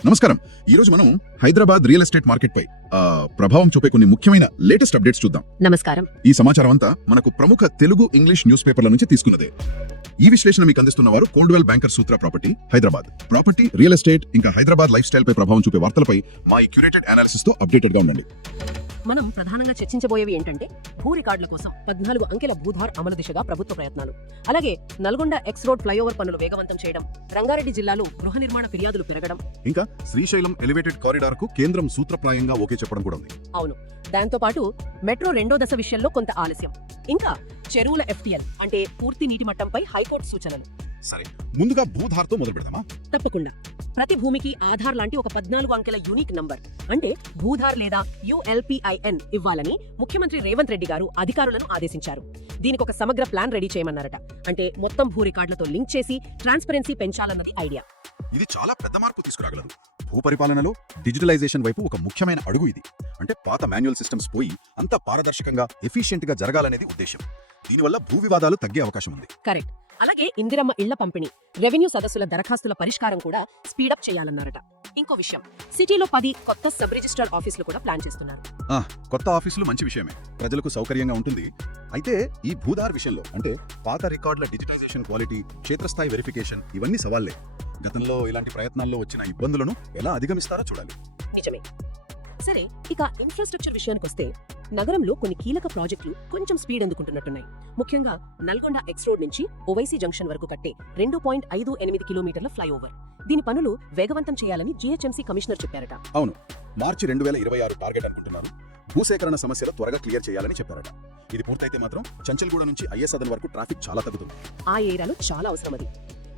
నమస్కారం. ఈ రోజు మనం హైదరాబాద్ రియల్ ఎస్టేట్ మార్కెట్ పై ప్రభావం చూపే కొన్ని ముఖ్యమైన లేటెస్ట్ అప్డేట్స్ చూద్దాం. నమస్కారం. ఈ సమాచారం అంతా మనకు ప్రముఖ తెలుగు ఇంగ్లీష్ న్యూస్ పేపర్ల నుంచి తీసుకున్నదే. ఈ విశ్లేషణ మీకు అందిస్తున్న వారు Coldwell Banker Sutra property Hyderabad. Property real estate ఇంకా హైదరాబాద్ లైఫ్ స్టైల్ పై ప్రభావం చూపే వార్తలపై మా ఈ క్యూరేటెడ్ అనాలిసిస్తో అప్డేటెడ్గా ఉండండి. మనం ప్రధానంగా చర్చించబోయేవి ఏంటంటే భూ రికార్డుల కోసం పద్నాలుగు అంకెల భూధార్ అమలు దిశగా ప్రభుత్వ ప్రయత్నాలు. అలాగే నల్గొండ ఎక్స్ రోడ్ ఫ్లైఓవర్ పనులు వేగవంతం చేయడం రంగారెడ్డి జిల్లాలో గృహ నిర్మాణ ఫిర్యాదులు పెరగడం. ఇంకా శ్రీశైలం ఎలివేటెడ్ కారిడార్కు కేంద్రం సూత్రప్రాయంగా ఓకే చెప్పడం కూడా ఉంది. అవును. దాంతో పాటు మెట్రో రెండో దశ విషయంలో కొంత ఆలస్యం. ఇంకా చెరువుల ఎఫ్టీఎల్ అంటే పూర్తి నీటి మట్టంపై హైకోర్టు సూచనలు. సరే ముందుగా భూధార్తో మొదలు పెడదామా తప్పకుండా. ప్రతి భూమికి ఆధార్ లాంటి ఒక పద్నాలుగు అంకెల యూనిక్ నంబర్. అంటే భూధార్ లేదా యుఎల్పిఐఎన్ ఇవ్వాలని ముఖ్యమంత్రి రేవంత్ రెడ్డి గారు అధికారులను ఆదేశించారు. దీనికి ఒక సమగ్ర ప్లాన్ రెడీ చేయమన్నారట. అంటే మొత్తం భూ రికార్డులతో లింక్ చేసి ట్రాన్స్పరెన్సీ పెంచాలన్నది ఐడియా. ఇది చాలా పెద్ద మార్పు తీసుకురాగలదు. భూపరిపాలనలో డిజిటలైజేషన్ వైపు ఒక ముఖ్యమైన అడుగు ఇది. అంటే పాత మాన్యువల్ సిస్టమ్స్ పోయి అంతా పారదర్శకంగా ఎఫిషియెంట్గా జరగాలనేది ఉద్దేశం దీనివల్ల భూ వివాదాలు తగ్గే అవకాశం ఉంది. కరెక్ట్. అలాగే ఇందిరమ్మ ఇళ్ళ పంపిణీ రెవెన్యూ సదస్సుల దరఖాస్తుల పరిష్కారం కూడా స్పీడప్ చేయాలన్నారట. ఇంకో విషయం సిటీలో పది కొత్త సబ్ రిజిస్ట్రార్ ఆఫీసులు కూడా ప్లాన్ చేస్తున్నారు. కొత్త ఆఫీసులు మంచి విషయమే. ప్రజలకు సౌకర్యంగా ఉంటుంది. అయితే ఈ భూధార్ విషయంలో అంటే పాత రికార్డుల డిజిటైజేషన్ క్వాలిటీ క్షేత్రస్థాయి వెరిఫికేషన్ ఇవన్నీ సవాళ్ళే. గతంలో ఇలాంటి ప్రయత్నాల్లో వచ్చిన ఇబ్బందులను ఎలా అధిగమిస్తారో చూడాలి. నిజమే. సరే ఇక ఇన్ఫ్రాస్ట్రక్చర్ విషయానికి వస్తే నగరంలో కొన్ని కీలక ప్రాజెక్టులు కొంచెం స్పీడ్ అందుకుంటున్నట్టున్నాయి ముఖ్యంగా నల్గొండ ఎక్స్ రోడ్ నుంచి ఓవైసీ జంక్షన్ వరకు కట్టే రెండు పాయింట్ ఐదు ఎనిమిది కిలోమీటర్ల ఫ్లైఓవర్. దీని పనులు వేగవంతం చేయాలని జీహెచ్ఎంసీ కమిషనర్ చెప్పారట. అవును మార్చి రెండు వేల ఇరవై ఆరు టార్గెట్ అనుకుంటున్నారు. భూసేకరణ సమస్యలు త్వరగా క్లియర్ చేయాలని చెప్పారట. ఇది పూర్తయితే మాత్రం చంచల్గూడ నుంచి ఐఎస్ అదన్ వరకు ట్రాఫిక్ చాలా తగ్గుతుంది. ఆ ఏరియాలో చాలా అవసరం అది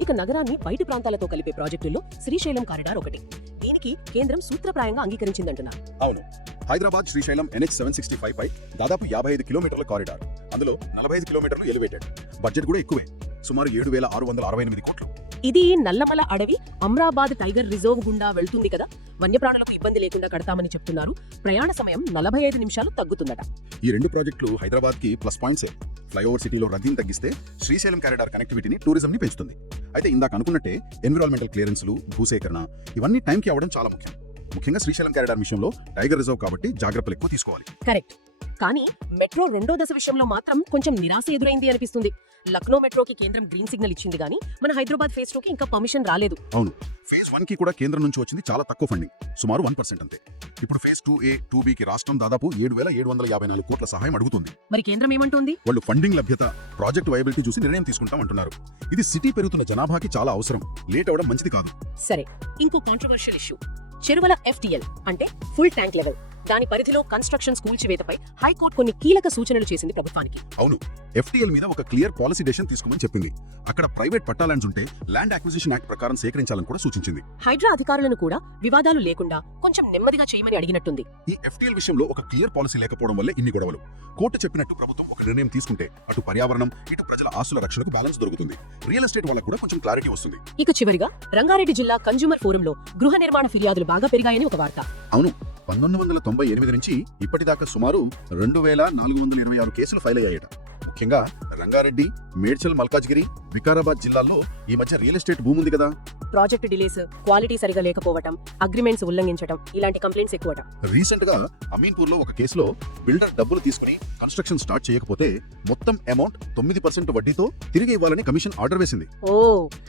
ఇక నగరాన్ని బయటి ప్రాంతాలతో కలిపే ప్రాజెక్టుల్లో శ్రీశైలం కారిడార్ ఒకటి. దీనికి కేంద్రం సూత్రప్రాయంగా అంగీకరించిందంటున్నారు అవును. Hyderabad Srisailam NH seven sixty five పై దాదాపు యాభై ఐదు కిలోమీటర్ల కారిడార్. అందులో నలభై ఐదు కిలోమీటర్లు ఎలివేటెడ్. బడ్జెట్ కూడా ఎక్కువే. సుమారు ఏడు వేల ఆరు వందల అరవై ఎనిమిది కోట్లు. ఇది నల్లమల అడవి అమ్రాబాద్ టైగర్ రిజర్వ్ గుండా వెళ్తుంది కదా. వన్యప్రాణులకు ఇబ్బంది లేకుండా కడతామని చెప్తున్నారు. ప్రయాణ సమయం నలభై ఐదు నిమిషాలు తగ్గుతుందట. ఈ రెండు ప్రాజెక్టులు హైదరాబాద్కి ప్లస్ పాయింట్సే. ఫ్లైఓవర్ సిటీలో రద్దీని తగ్గిస్తే శ్రీశైలం కారిడార్ కనెక్టివిటీని టూరిజం ని పెంచుతుంది. అయితే ఇందాక అనుకున్నట్టే ఎన్విరాన్మెంటల్ క్లియరెన్స్లు భూసేకరణ ఇవన్నీ టైంకి అవ్వడం చాలా ముఖ్యం. ముఖ్యంగా శ్రీశైలం క్యారిడార్ విషయంలో టైగర్ రిజర్వ్ కాబట్టి జాగ్రత్తలు ఎక్కువ తీసుకోవాలి. కరెక్ట్. కానీ మెట్రో రెండో దశ విషయంలో మాత్రం కొంచెం నిరాశ ఎదురైంది అనిపిస్తుంది. లక్నో మెట్రోకి కేంద్రం గ్రీన్ సిగ్నల్ ఇచ్చింది కానీ మన హైదరాబాద్ ఫేస్ టూకి ఇంకా పర్మిషన్ రాలేదు. అవును. ఫేజ్ వన్కి కూడా కేంద్రం నుంచి వచ్చింది చాలా తక్కువ ఫండింగ్ సుమారు వన్ పర్సెంట్ అంతే. ఇప్పుడు ఫేజ్ టూ ఏ టూ కి రాష్ట్రం దాదాపు ఏడు వేల ఏడు వందల యాభై నాలుగు కోట్ల సహాయం అడుగుతుంది. మరి కేంద్రం ఏమంటోంది? వాళ్ళు ఫండింగ్ లభ్యత ప్రాజెక్ట్ వైబిలిటీ చూసి నిర్ణయం తీసుకుంటాం అంటున్నారు. ఇది సిటీ పెరుగుతున్న జనాభాకి చాలా అవసరం. లేట్ అవ్వడం మంచిది కాదు. సరే ఇంకో కాంట్రవర్షియల్ ఇష్యూ చెరువుల ఎఫ్టీఎల్ అంటే ఫుల్ ట్యాంక్ లెవెల్ దాని పరిధిలో కన్స్ట్రక్షన్ కూల్చివేతపై హైకోర్టు కొన్ని కీలక సూచనలు చేసింది ప్రభుత్వానికి. అవును ఎఫ్టీఎల్ మీద ఒక క్లియర్ పాలసీ డెసిషన్ తీసుకోమని చెప్పింది. అక్కడ ప్రైవేట్ పట్టా ల్యాండ్స్ ఉంటే ల్యాండ్ అక్విజిషన్ యాక్ట్ ప్రకారం సేకరించాలని కూడా సూచించింది. హైడ్రా అధికారులను కూడా వివాదాలు లేకుండా కొంచెం నెమ్మదిగా చేయమని అడిగినట్టుంది. ఈ ఎఫ్టీఎల్ విషయంలో ఒక క్లియర్ పాలసీ లేకపోవడం వల్లే ఇన్ని గొడవలు. కోర్టు చెప్పినట్టు ప్రభుత్వం ఒక నిర్ణయం తీసుకుంటే అటు పర్యావరణం ఇటు ప్రజల ఆస్తుల రక్షణకు బ్యాలెన్స్ దొరుకుతుంది. రియల్ ఎస్టేట్ వాళ్ళకు కూడా కొంచెం క్లారిటీ వస్తుంది. ఇక చివరిగా రంగారెడ్డి జిల్లా కన్జ్యూమర్ ఫోరంలో గృహ నిర్మాణ ఫిర్యాదులు బాగా పెరిగాయని ఒక వార్త. అవును పంతొమ్మిది వందల తొంభై ఎనిమిది నుంచి ఇప్పటిదాకా సుమారు రెండు వేల నాలుగు వందల ఇరవై ఆరు కేసులు ఫైల్ అయ్యాయట. ముఖ్యంగా రంగారెడ్డి మేడ్చల్ మల్కాజ్గిరి వికారాబాద్ జిల్లాల్లో ఈ మధ్య రియల్ ఎస్టేట్ భూమి ఉంది కదా. ప్రాజెక్ట్ డిలేస్ క్వాలిటీ సరిగా లేకపోవటం అగ్రిమెంట్స్ ఉల్లంఘించడం ఇలాంటి కంప్లైంట్స్ ఎక్కువట. రీసెంట్గా అమీన్పూర్లో ఒక కేసులో బిల్డర్ డబ్బులు తీసుకుని కన్స్ట్రక్షన్ స్టార్ట్ చేయకపోతే మొత్తం అమౌంట్ తొమ్మిది పర్సెంట్ వడ్డీతో తిరిగి ఇవ్వాలని కమిషన్ ఆర్డర్ వేసింది. ఓ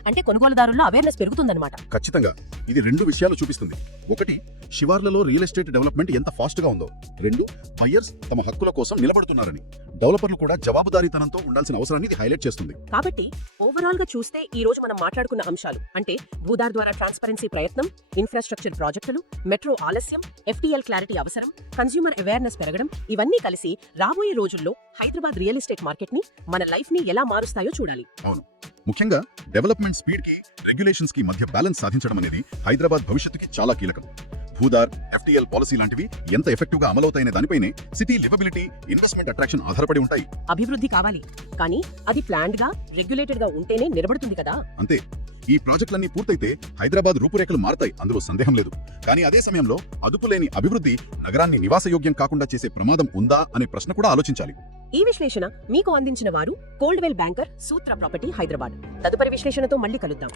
అంటే కొనుగోలుదారుల్లో అవేర్నెస్ పెరుగుతుందన్నమాట. ఖచ్చితంగా. ఇది రెండు విషయాలు చూపిస్తుంది. ఒకటి శివార్లలో రియల్ ఎస్టేట్ డెవలప్మెంట్ ఎంత ఫాస్ట్గా ఉందో. రెండు బయ్యర్స్ తమ హక్కుల కోసం నిలబడుతున్నారని. డెవలపర్లు కూడా జవాబుదారీతనంతో ఉండాల్సిన అవసరాన్ని ఇది హైలైట్ చేస్తుంది. కాబట్టి ఓవరాల్గా చూస్తే ఈ రోజు మనం మాట్లాడుకున్న అంశాలు అంటే భూదార్ ద్వారా ట్రాన్స్పరెన్సీ ప్రయత్నం ఇన్ఫ్రాస్ట్రక్చర్ ప్రాజెక్టులు మెట్రో ఆలస్యం ఎఫ్టీఎల్ క్లారిటీ అవసరం కన్స్యూమర్ అవేర్నెస్ పెరగడం ఇవన్నీ కలిసి రాబోయే రోజుల్లో హైదరాబాద్ రియల్ ఎస్టేట్ మార్కెట్ని మన లైఫ్ని ఎలా మారుస్తాయో చూడాలి. ముఖ్యంగా డెవలప్మెంట్ స్పీడ్కి రెగ్యులేషన్స్కి మధ్య బ్యాలెన్స్ సాధించడం అనేది హైదరాబాద్ భవిష్యత్తుకి చాలా కీలకం. భూదార్ ఎఫ్టీఎల్ పాలసీ లాంటివి ఎంత ఎఫెక్టివ్గా అమలవుతాయనే దానిపైనే సిటీ లివబిలిటీ ఇన్వెస్ట్మెంట్ అట్రాక్షన్ ఆధారపడి ఉంటాయి. అభివృద్ధి కావాలి. కానీ అది ప్లాన్డ్గా రెగ్యులేటెడ్గా ఉంటేనే నిలబడుతుంది కదా. అంతే. ఈ ప్రాజెక్టులన్నీ పూర్తయితే హైదరాబాద్ రూపురేఖలు మారతాయి. అందులో సందేహం లేదు. కానీ అదే సమయంలో అదుపులేని అభివృద్ధి నగరాన్ని నివాసయోగ్యం కాకుండా చేసే ప్రమాదం ఉందా అనే ప్రశ్న కూడా ఆలోచించాలి. ఈ విశ్లేషణ మీకు అందించిన వారు Coldwell Banker Sutra property Hyderabad. తదుపరి విశ్లేషణతో మళ్ళీ కలుద్దాం.